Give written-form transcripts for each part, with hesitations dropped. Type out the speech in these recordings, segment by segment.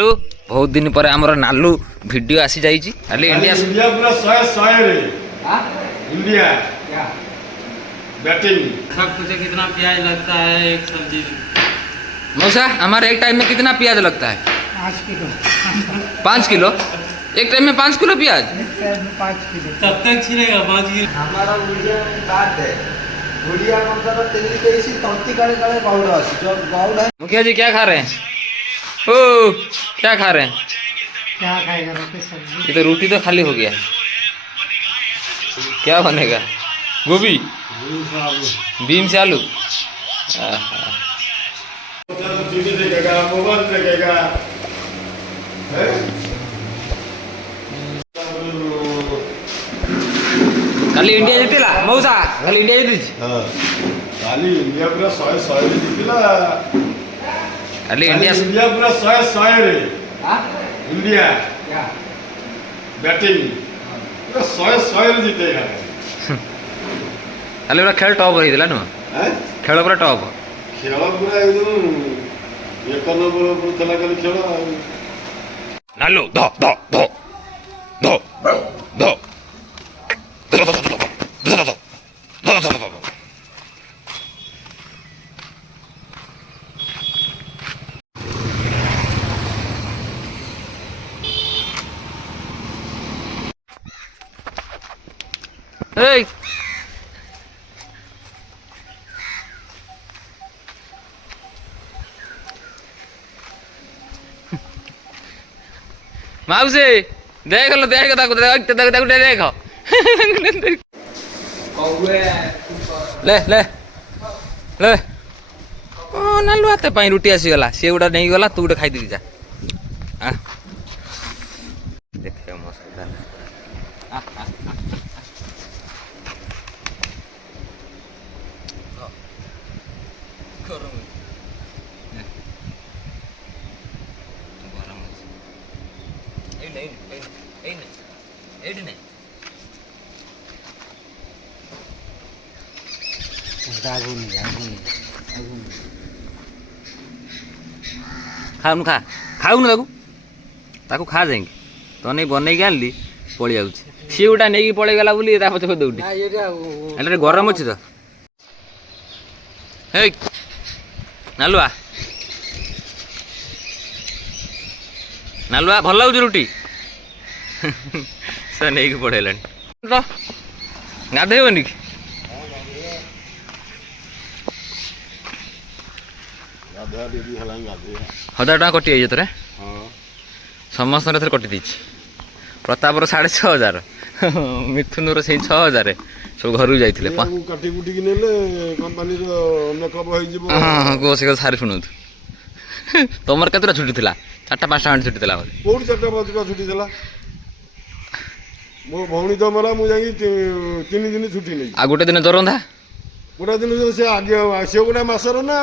नालू बहुत दिन पर आमर नालू वीडियो आसी जाइए खाली इंडिया इंडिया पूरा 100 रे इंडिया बैटिंग सब कुछ कितना प्याज लगता है एक सब्जी मौसा हमारे एक टाइम में कितना प्याज लगता है 5 किलो 5 किलो एक टाइम में 5 किलो प्याज 5 किलो तब तक छिलेगा 5 किलो हमारा उड़िया में बात है उड़िया मतलब तेल कैसी तंती काले काले पाउडर आसी जो पाउडर है। मुखिया जी क्या खा रहे हैं? ओ क्या खा रहे हैं? क्या खाएगा रोटी सब्जी? ये तो रोटी तो खाली हो गया। क्या बनेगा? गोभी बीन से आलू। टीवी देखेगा मोबाइल देखेगा खाली इंडिया जीतला मौसा खाली इंडिया जीत खाली इंडिया पूरा 100 रे जीतला खाली इंडिया इंडिया पूरा 100 रे इंडिया बैटिंग पूरा 100 रे जीतेगा खाली पूरा खेल टॉप होइला न हैं खेल पूरा टॉप खेल पूरा एकदम एक नंबर पर चला कर खेल नालू धो धो धो धो धो Hey! माउसी देख लो देख देखो ले ले ले ओ नालू हाते पाई रुटी आसी गला से गुडा नहीं गला तू गुडे खाई दी जा आ देखे मस्त खाऊ खा खाऊ ना ताकू खा जाएंगे तो नहीं बनई आनली पलि जाऊँ सी गोटा नहीं पलि गला बोली पचे दौड़ी एल गरम अच्छी तो हे नालुआ नालुआ भल लगुच रुटी से नहीं पढ़ेला तो गाधेबनी कि 1000 टका कटि जाइए तोरे समस्त थे कटि दी प्रतापर 6500 मिथुन से 6000 सब घर जाइए काटी कुटी नेले कंपनी रो मेकअप होई जिवो हां से सारी शुणु तुमर केतरा छुट्टी थिला 4-5 घंटा छुट्टी थिला कोड 4-5 घंटा छुट्टी थिला मो भौणी तो मला मु जाई 3 दिन छुट्टी नै आ गोटे दिन दरंधा गोटे दिन से आगे से गोटा मासर ना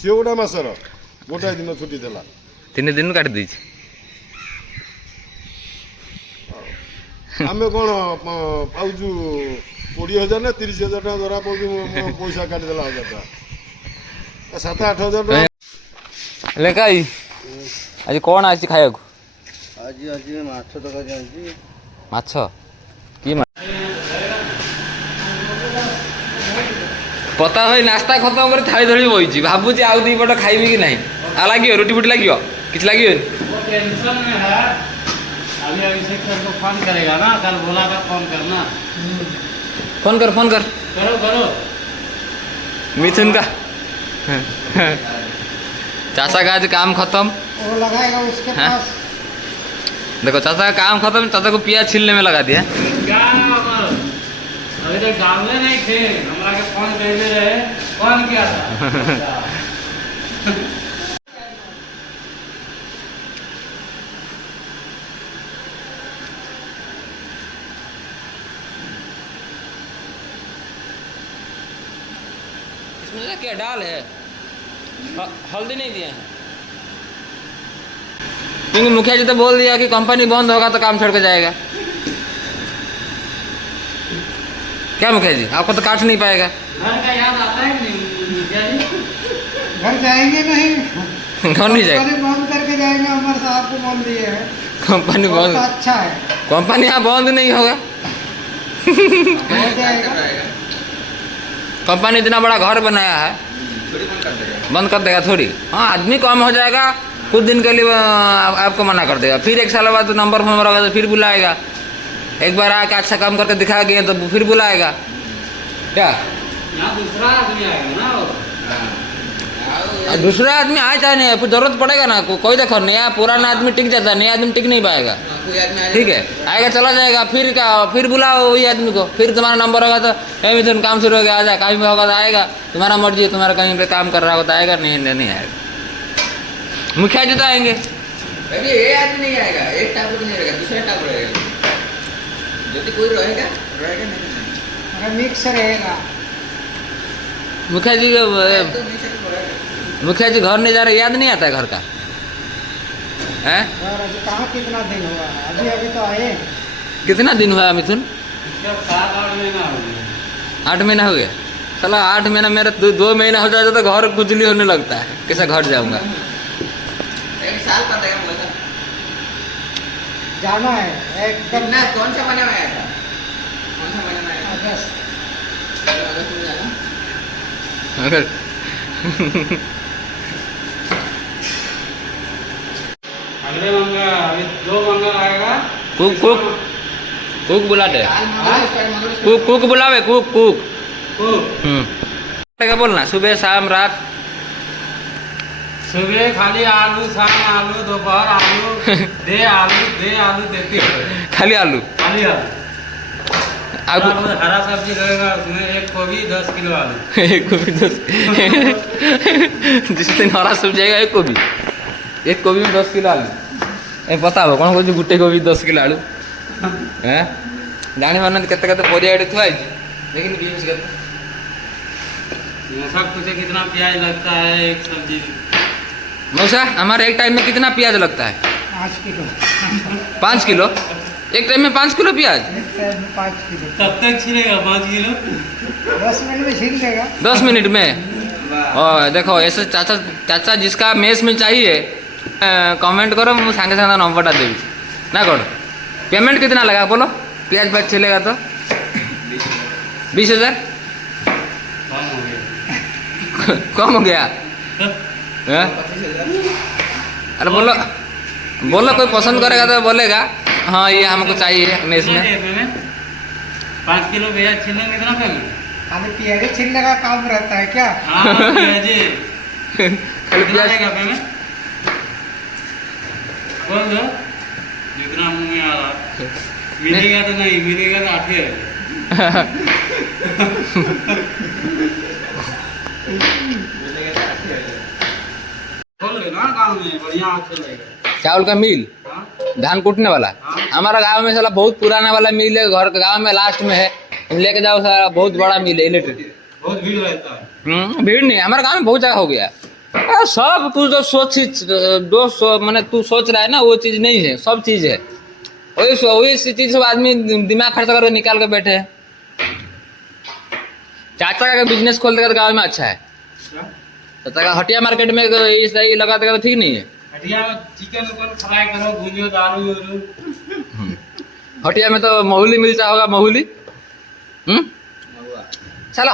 से गोटा मासर गोटा दिन छुट्टी थिला 3 दिन काट दी आमे कोन पाउजु 20000 ना 30000 टका दरा पाउजु पैसा काट देला 1000 टका 7-8 हजार टका लेकाई आज कौन आसी खाया को आज आज माछ टका जाई माछ की पता है नास्ता खत्म कर थाली धरी बही भावुची आउ 2 पट खाइबी कि नहीं आ लगे रोटी फुटी लगे कि लगे टेंशन में है अभी अभिषेक सर को फोन करेगा ना कल बोला का फोन करना फोन कर करो करो मिथुन का चाचा का आज काम खत्म वो लगाएगा उसके हाँ? पास देखो चाचा का काम खत्म चाचा को प्याज छीलने में लगा दिया क्या अभी तक डालने नहीं थे हमारा के फोन कैसे रहे कौन किया था इसमें क्या डाल है हल्दी नहीं दिया है क्योंकि मुखिया जी तो बोल दिया कि कंपनी बंद होगा तो काम छोड़ के जाएगा क्या मुखिया जी आपको तो काट नहीं पाएगा घर का याद आता है कि नहीं मुखिया जी? घर जाएंगे नहीं कौन नहीं जाएगा? कंपनी बंद करके जाएंगे, अमर साहब को बोल दिए है। कंपनी बहुत बंद, अच्छा है, कंपनी यहाँ बंद नहीं होगा। हो जाएगा। कंपनी इतना बड़ा घर बनाया है, बंद कर देगा थोड़ी। हाँ, आदमी कम हो जाएगा, कुछ दिन के लिए आपको मना कर देगा, फिर 1 साल बाद तो नंबर फंबर होगा तो फिर बुलाएगा। एक बार आके अच्छा काम करके दिखा गए तो फिर बुलाएगा। क्या यहाँ दूसरा आदमी आएगा ना वो। दूसरा आदमी आए चाहे नहीं, फिर जरूरत पड़ेगा ना। कोई देखो, नया पुराना आदमी टिक जाता है, नया आदमी टिक नहीं पाएगा। ठीक है, आएगा चला जाएगा, फिर क्या, फिर बुलाओ वही आदमी को, फिर तुम्हारा नंबर होगा तो ए मिथुन काम शुरू हो गया, आजा। कहीं भी होगा तो आएगा, तुम्हारा मर्जी है, तुम्हारा कहीं पे काम कर रहा होगा तो आएगा, नहीं आएगा। मुखिया जी तो आएंगे। अभी ये आदमी नहीं आएगा, एक टावर नहीं रहेगा, दूसरा टावर रहेगा। यदि कोई रहेगा नहीं। अरे मिक्स रहेगा। मुखिया जी तो नीचे तो रहेगा। मुखिया जी घर नहीं जा रहे, याद नहीं आता है घर का है? और अभी कहाँ कितना दिन हुआ, अभी अभी तो आए। कितना दिन हुआ मिथुन? इसका 7-8 महीना हो गया। 8 महीना हो गया। चलो 8 महीना, मेरा 2 महीना हो जाता तो घर खुजली होने लगता है, कैसा घर जाऊंगा। 1 साल का देगा मुझे। जाना है एकदम। कितना, कौन सा महीना में आया था? कौन सा महीना में आया था? अगस्त। अगस्त में जाना। अगर अगले मंगल, अभी 2 मंगल आएगा। कुक बुला दे, काल मंगल, इस पर मंगल, इस पर कुक बुलावे, कुक। खूब क्या बोलना, सुबह शाम रात? सुबह खाली आलू, शाम आलू, दोपहर आलू, दे आलू देती है। खाली आलू। खाली आलू। अब हरा सब्जी रहेगा, उसमें 1 गोभी 10 किलो आलू। एक गोभी 10 जिस दिन हरा सब्जी आएगा, एक गोभी में 10 किलो आलू। ए पता हो कौन कौन गुटे गोभी 10 किलो आलू है? जानी पाना केते परिया एठी थुआ लेकिन बीन्स केते सब कुछ कितना प्याज लगता है एक सब्जी में? मौसा, हमारे एक टाइम में कितना प्याज लगता है? 5 किलो। 5 किलो? एक टाइम में 5 किलो प्याज? एक टाइम में 5 किलो। तब तक छिलेगा 5 किलो? 10 मिनट में छील देगा। 10 मिनट में? और देखो ऐसे चाचा जिसका मेस में चाहिए कमेंट करो, मुझे सांगे सांगे नंबरटा देवी ना। कौन पेमेंट कितना लगा बोलो? प्याज प्याज छिलेगा तो 20,000 कम हो गया। कम हो गया है? अरे बोलो कोई पसंद करेगा तो बोलेगा हाँ ये हमको चाहिए मेस में। 5 किलो प्याज छीलने में कितना पेमेंट? खाली प्याज छीलने का काम रहता है क्या? हाँ प्याज खाली कितना प्याज लेगा पेमेंट? बोल दो जितना मुंह में आ रहा। मिलेगा तो नहीं, मिलेगा तो 8,000। खोल लेना गाँव में, बढ़िया चलेगा। चावल का मिल, हाँ? धान कूटने वाला हमारा गांव में साला बहुत पुराना वाला मिल है, घर गांव में लास्ट में है, तुम लेके जाओ सारा बहुत बड़ा मिल है इलेक्ट्रिक। बहुत भीड़ रहता है। भीड़ नहीं, हमारे गांव में बहुत जगह हो गया। सब तू जो मैंने तू सोच रहा है ना वो चीज नहीं है, सब चीज है वही चीज। सब आदमी दिमाग खर्च करके निकाल के बैठे हैं। चाचा का बिजनेस खोल देगा तो गाँव में अच्छा है। चाचा का हटिया मार्केट में सही लगा देगा तो ठीक नहीं है। हटिया में चिकन उकन फ्राई करो, भूंजो दारू वारू। हटिया में तो महुली मिलता होगा, महुली। साला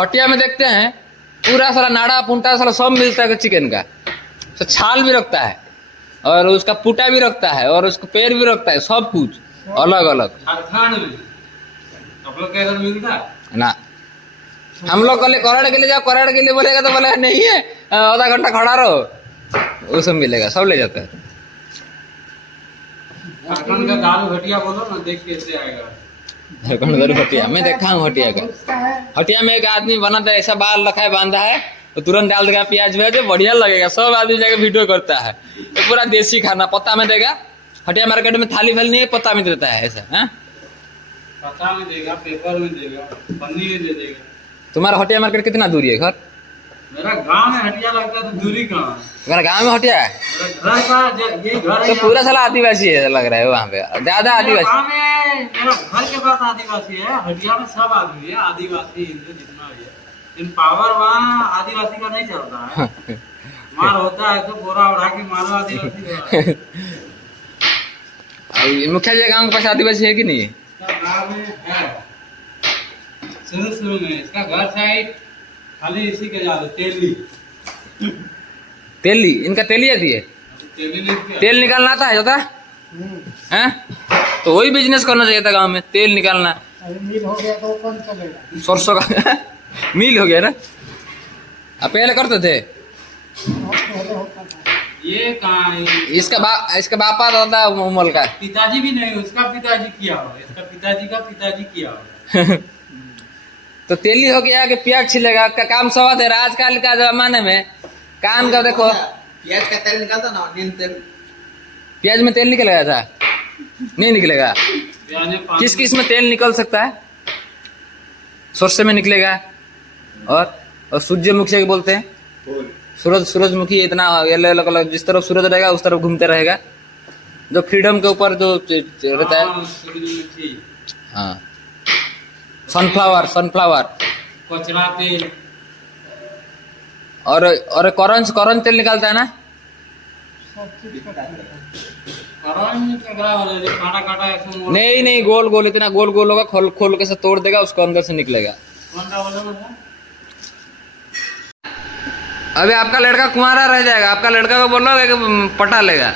हटिया में देखते हैं पूरा साला नाड़ा पुंटा साला सब मिलता है चिकन का। तो छाल भी रखता है और उसका पुटा भी रखता है और उसका पैर भी रखता है, सब कुछ अलग अलग। झारखंड में आप लोग के इधर मिलता है ना? हम लोग कल कराड़ के लिए जाओ, कराड़ के लिए बोलेगा तो बोलेगा नहीं है, आधा घंटा खड़ा रहो, वो सब मिलेगा, सब ले जाता है। झारखंड का दारू हटिया बोलो ना, देख कैसे आएगा। हटिया मैं देखा हूँ। हटिया का हटिया में एक आदमी बना था, ऐसा बाल रखा है, बांधा है, तो तुरंत डाल देगा प्याज व्याज, बढ़िया लगेगा। सब आदमी जाके वीडियो करता है। तो पूरा देसी खाना पत्ता में देगा। हटिया मार्केट में थाली फैल नहीं है, पत्ता में देता है ऐसा है। पता में देगा, पेपर में देगा, पन्नी में दे देगा। तुम्हारा हटिया मार्केट कितना दूरी है घर? मेरा गांव में हटिया लगता है तो दूरी कहाँ है? तुम्हारा गाँव में हटिया है? मेरा घर का ये घर तो है। पूरा साला आदिवासी है लग रहा है वहाँ पे, ज्यादा आदिवासी। गाँव में मेरा घर के पास आदिवासी है, हटिया में सब आदमी है, आदिवासी हिंदू जितना भी है। इन पावर वहाँ आदिवासी का नहीं चलता है। मार होता है तो बोरा उड़ा के मारो आदिवासी अब मुखिया जी गाँव के पास आदिवासी है कि नहीं? इसका गाँव में है शुरू में इसका घर साइड खाली इसी के जा तेली तेली, इनका तेली आती है, तेली लेके तेल निकालना आता है जाता है? तो वही बिजनेस करना चाहिए था गांव में, तेल निकालना। अभी मिल हो गया तो कौन चलेगा? सरसों का मिल हो गया ना। अब पहले करते थे। पहले होता था। ये कहाँ है? इसका बापा दादा उमल का। पिताजी भी नहीं, उसका पिताजी किया हो, इसका पिताजी का पिताजी किया हो। तो तेली हो गया कि प्याज छिलेगा का काम सवाद है। आजकल का जमाने में काम का देखो, प्याज का तेल निकालता ना, नीम तेल। प्याज में तेल निकलेगा था? नहीं निकलेगा। प्याज में पानी- किस किस में तेल निकल सकता है? सरसों में निकलेगा, और सूर्यमुखी के बोलते हैं सूरजमुखी। इतना येलो येलो कलर, जिस तरफ सूरज रहेगा उस तरफ घूमते रहेगा, जो फ्रीडम के ऊपर जो रहता है। हाँ, सूरजमुखी, हाँ, सनफ्लावर कचरा तेल, और करंज तेल निकालता है ना। सब चीज का कचरा वाला जो काटा काटा ऐसे मोड़- नहीं गोल गोल, इतना गोल गोल होगा, खोल के से तोड़ देगा, उसको अंदर से निकलेगा। कौन सा वाला मतलब? अभी आपका लड़का कुंवारा रह जाएगा, आपका लड़का को बोलोगे कि पटा लेगा,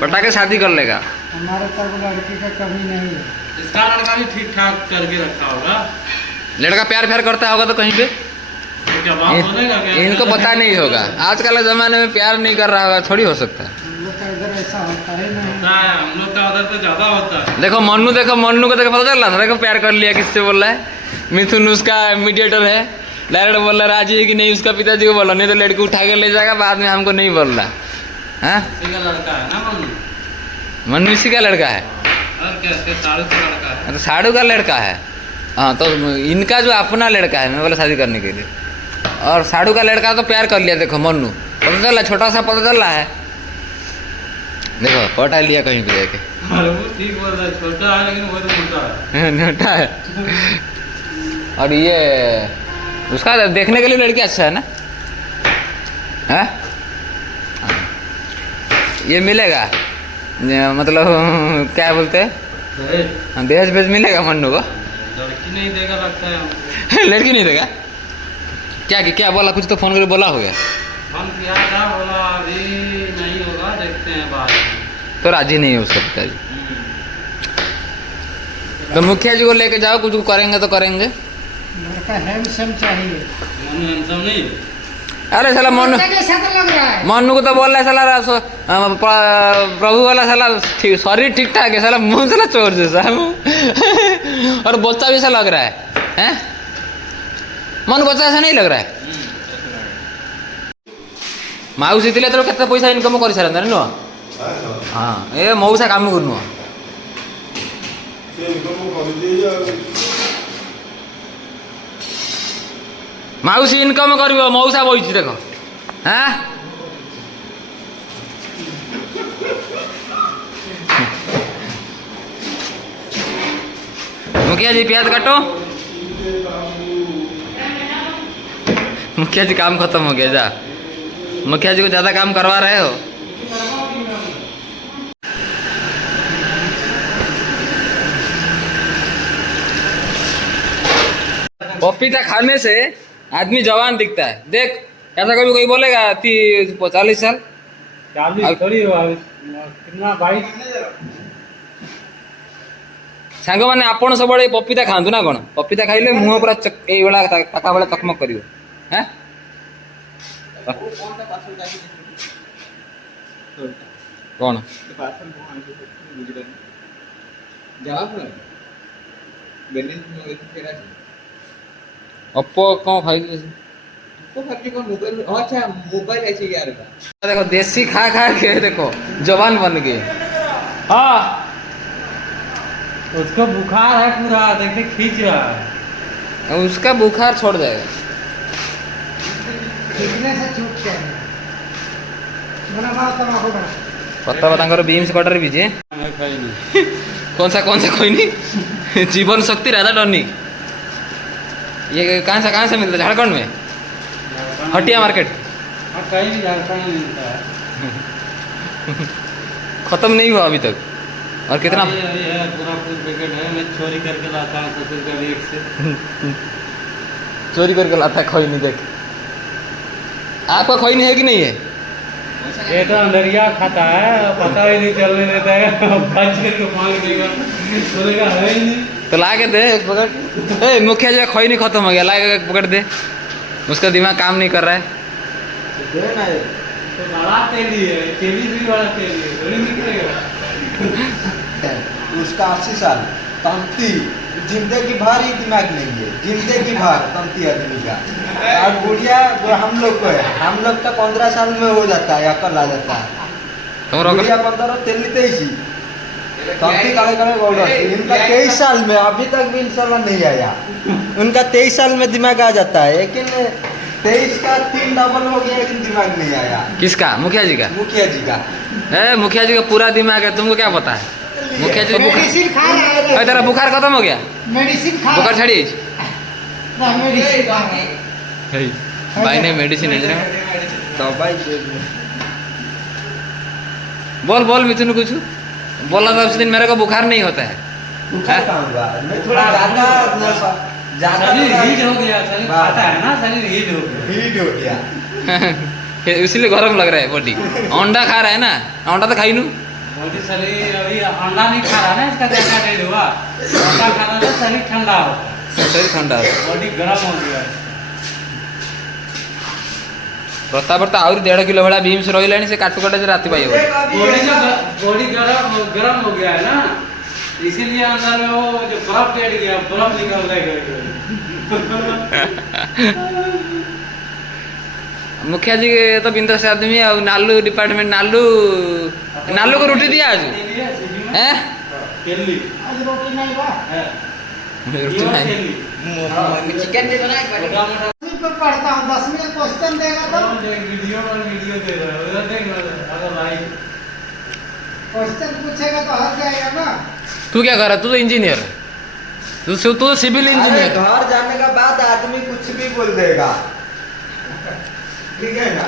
पटा के शादी कर लेगा। हमारे तरफ लड़की का कमी नहीं है। इसका लड़का भी ठीक ठाक करके रखा होगा, लड़का प्यार करता होगा तो कहीं पे तो क्या बात बोलेगा क्या? इनको पता नहीं होगा। आजकल के जमाने में प्यार नहीं कर रहा होगा, थोड़ी हो सकता है। हम लोग का इधर ऐसा होता है नहीं। होता है, हम लोग का उधर तो ज्यादा होता है। देखो मन्नू को देखो पता चल रहा था, देखो प्यार कर लिया, किससे बोल रहा है? मिथुन उसका मीडिएटर है, डायरेक्ट बोल रहा राजी है कि नहीं, उसका पिताजी को बोलो, नहीं तो लड़की उठा के ले जाएगा, बाद में हमको नहीं बोल रहा है। इसी का लड़का है ना मनु? मन्नू इसी का लड़का है, और क्या इसके साड़ू का लड़का है? तो साड़ू का लड़का है। हाँ, तो इनका जो अपना लड़का है, मैं बोला शादी करने के लिए, और साड़ू का लड़का तो प्यार कर लिया। देखो मन्नू, पता चल रहा, छोटा सा पता चल रहा है, देखो पटा लिया कहीं पे जाके। अरे वो ठीक बोल रहा है, छोटा है लेकिन वो तो मोटा है। नोटा है। और ये उसका देखने के लिए लड़की अच्छा है ना, है? ये मिलेगा, मतलब क्या बोलते हैं, दहेज भेज मिलेगा मन्नू को? लड़की नहीं देगा लगता है हमको। लड़की नहीं देगा? क्या बोला? कुछ तो फोन करके बोला होगा। हम किया था, बोला अभी नहीं होगा, देखते हैं बाद में। तो राजी नहीं है उसका पिताजी। तो मुखिया जी को लेके जाओ, कुछ करेंगे तो करेंगे। लड़का हैंडसम चाहिए। मनु हैंडसम नहीं है? अरे साला मन्नू बच्चा कैसा तो लग रहा है? मन्नू को तो बोल रहा है साला प्रभु वाला, साला शरीर ठीक ठाक है, साला मुंह साला चोर जैसा और बच्चा भी ऐसा लग रहा है, हैं? मनु बच्चा ऐसा नहीं लग रहा है। माउसी ଥିଲେ ତ କେତେ ପଇସା ଇନକମ୍ କରିସାରନ୍ତାନି ନୁହଁ? ହଁ, ଏ ମଉସା କାମ କରୁନୁହଁ। ସେ ଇନକମ୍ କରିଦିଏ ଆଉ। ମାଉସୀ ଇନକମ୍ କରିବ, ମଉସା ବଇଛି ଦେଖ। ହାଁ? मुखिया जी प्याज काटो। मुखिया जी काम खत्म हो गया, जा। मुखिया जी को ज़्यादा काम करवा रहे हो। पपीता खाने से आदमी जवान दिखता है। देख, ऐसा कभी कोई बोलेगा 40 साल? 40 थोड़ी हुआ, कितना 22? सांग मैंने आपण सब पपीता खातु ना कौन? पपीता खाइले मुह पूरा ये ताका भाया चकमक कर। कौन ओप्पो कौन खाई? अच्छा मोबाइल ऐसे यार का देखो देसी खा के देखो जवान बन गए। हाँ, उसको बुखार है पूरा, देखते खींच रहा है। उसका बुखार छोड़ जाएगा। कितने से छूट के है? बना बात तमाकू बना। पत्ता बताकर बीम्स कटर बीजे। मैं खाई नहीं। कौन सा कोई नहीं? जीवन शक्ति राधा टॉनिक। ये कहाँ से मिलता है? झारखंड में हटिया मार्केट। हाँ, कहीं नहीं जाता नहीं मिलता है। खत्म नहीं हुआ अभी तक। और कितना अभी है पूरा फुल पैकेट है, मैं चोरी करके लाता हूँ कुकुर का एक से। चोरी करके लाता है खैनी। देख आपका खैनी है कि नहीं है? ये तो अंदरिया खाता है, पता ही नहीं चलने देता है। बच्चे को मांग देगा, बोलेगा है ही नहीं। तो ला के दे एक पकड़। ए मुखिया जी का खैनी खत्म हो गया, ला के एक पकड़ दे। उसका दिमाग काम नहीं कर रहा है। देना है तो बड़ा तेली है, तेली भी बड़ा तेली है, थोड़ी निकलेगा। उसका 80 साल तंती, जिंदगी भर ही दिमाग नहीं है, जिंदगी भर तंती आदमी का। और बुढ़िया जो हम लोग को है, हम लोग का 15 साल में हो जाता है, अकल आ जाता है। तुम्हारा बुढ़िया 15 तेली 23 तंती काले काले गौड़ा। इनका 23 साल में अभी तक भी इंशाल्लाह नहीं आया। उनका 23 साल में दिमाग आ जाता है, लेकिन 23 का 3 डबल हो गया, लेकिन दिमाग नहीं आया। किसका? मुखिया जी का? मुखिया जी का। ए मुखिया जी का पूरा दिमाग है, तुमको क्या पता है? मुखिया जी बुखार, मेडिसिन खा रहा है। अरे तेरा बुखार खत्म हो गया? मेडिसिन खा बुखार छड़ी ना, मेडिसिन खा रहा है। भाई ने मेडिसिन है ना। दवाई बोल बोल मिथुन कुछ बोला था उस दिन, मेरे को बुखार नहीं होता है। बुखार कहाँ हुआ? मैं थोड़ा ज्यादा शरीर हीट हो गया, शरीर खाता है ना, शरीर हीट हो गया। हीट हो गया। इसलिए गरम लग रहा है बॉडी। अंडा खा रहा है ना, अंडा तो खाई नू। बॉडी शरीर अभी अंडा नहीं खा रहा ना, इसका क्या नहीं हुआ। अंडा खाना तो शरीर ठंडा होता है, शरीर ठंडा है। बॉडी गर्म हो गया। प्रताप तो आहरी 1.5 किलो भाया बीम्स रही से काटू काटे राति पाई बॉडी गर्म हो गया है ना, इसीलिए अंदर में वो जो बर्फ बैठ गया, बर्फ निकल रहा है। मुखिया जी के तो बिंदस आदमी है। नालू डिपार्टमेंट, नालू नालू को रोटी दिया आज हैं? केली आज रोटी नहीं बा। है, रोटी ये नहीं। केली। चिकन भी बनाए मोटा मोटा 10वीं पे पढ़ता हूँ, 10वीं में क्वेश्चन देगा तो वीडियो दे रहा है, उधर देख अगर भाई क्वेश्चन पूछेगा तो हट जाएगा ना। तू क्या कर रहा है? तू तो इंजीनियर है, तू तो सिविल अरे इंजीनियर। घर जाने के बाद आदमी कुछ भी बोल देगा, ठीक है ना।